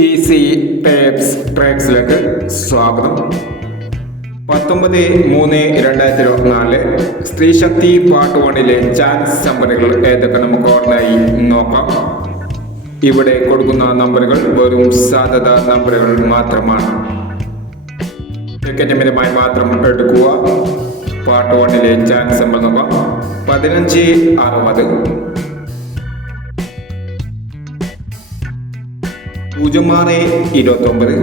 Easy tapes ട്രാക്സിലേക്ക് സ്വാഗതം. പത്തൊമ്പത് മൂന്ന് രണ്ടായിരത്തി ഇരുപത്തിനാല് സ്ത്രീശക്തി പാർട്ട് വണ്ണിലെ ചാൻസ് നമ്പറുകൾ ഏതൊക്കെ നമുക്ക് ഓർമ്മയായി നോക്കാം. ഇവിടെ കൊടുക്കുന്ന നമ്പറുകൾ വെറും സാധ്യത നമ്പറുകൾ മാത്രമാണ്. ടിക്കറ്റ് മിനിമായി മാത്രം എടുക്കുക. പാർട്ട് വണ്ണിലെ ചാൻസ് നമ്പർ നോക്കാം. പതിനഞ്ച് അറുപത്. പൂജ്യം ആറ് ഇരുപത്തൊമ്പത്.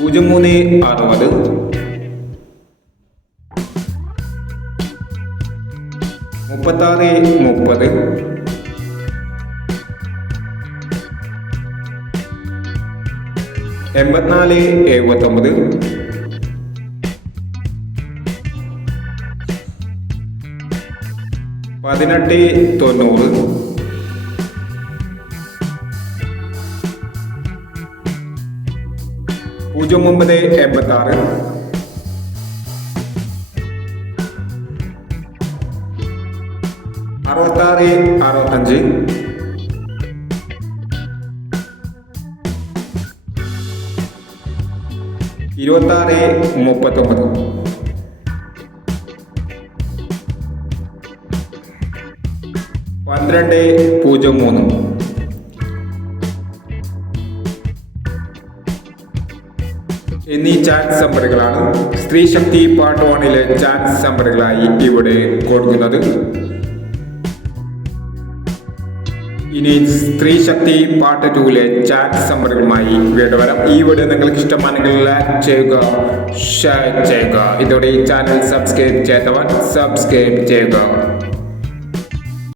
പൂജ്യം മൂന്ന് അറുപത്. മുപ്പത്താറ് മുപ്പത്. എൺപത്തിനാല് എഴുപത്തൊമ്പത്. പതിനെട്ട് തൊണ്ണൂറ്. പൂജ്യം ഒമ്പത് എൺപത്തി ആറ് അറുപത്താറ് അറുപത്തഞ്ച്. ഇരുപത്താറ് മുപ്പത്തൊമ്പത്. പന്ത്രണ്ട് പൂജ്യം മൂന്ന്. എന്നീ ചാൻസ് നമ്പറുകളാണ് സ്ത്രീ ശക്തി പാർട്ട് വണ്ണിലെ ചാൻസ് നമ്പറുകളായി ഇവിടെ കൊടുക്കുന്നത്. ഇനി സ്ത്രീ ശക്തി പാർട്ട് ടൂവിലെ ചാൻസ് നമ്പറുകളുമായി വീണ്ടും വരാം. ഈ വീഡിയോ നിങ്ങൾക്ക് ഇഷ്ടമാണെങ്കിൽ ലൈക്ക് ചെയ്യുക ഷെയർ ചെയ്യുക. ഇതോടെ ഈ ചാനൽ സബ്സ്ക്രൈബ് ചെയ്തവർ സബ്സ്ക്രൈബ് ചെയ്യുക.